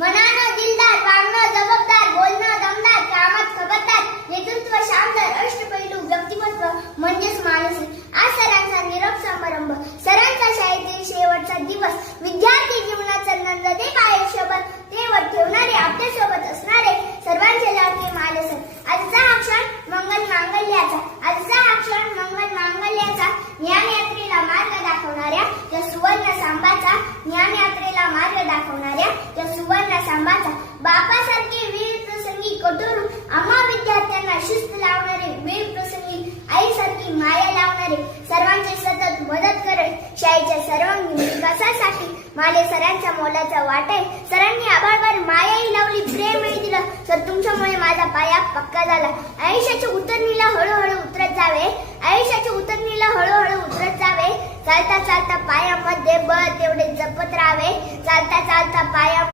मनानं दिलदार, वागणं जबाबदार, बोलणं दमदार, कामात खबरदार, नेतृत्व शानदार, अष्टपैलू व्यक्तिमत्व म्हणजेच माणूस. आज सरांचा निरोप समारंभ, सरांचा शाळेतील शेवटचा दिवस, विद्यार्थी जीवनाचा नंददेव आयुष्यभर तेवढ ठेवणारे, आपल्यासोबत असणारे सर्वांचे लाडके माले सर. आजचा हा क्षण मंगल मांगल्याचा, आजचा हा क्षण मंगल मांगल्याचा, ज्ञानयात्रेला मार्ग दाखवणाऱ्या त्या सुवर्ण सांबाचा, ज्ञानयात्रेला मार्ग दाखवणाऱ्या त्या सुवर्ण सांबाचा, बापासारखे वीर प्रसंगी कठोर आम्हा विद्यार्थ्यांना शिस्त लावणारे, वीर प्रसंगी आईसारखी माया लावणारे, सर्वांची सतत मदत करत शाळेच्या सर्वांगीण विकासासाठी माले सरांचा मोलाचा वाटा आहे. सरांनी आभाळभर मायाही लावली, प्रेमही दिलं. सर, तुमच्यामुळे माझा पाया पक्का झाला. आयुष्याच्या उतरणीला हळूहळू उतरत जावे, आयुष्याच्या उतरणीला हळूहळू उतरत जावे. चालता चालता पायामध्ये बळ तेवढे जपत राहावे, चालता चालता पाया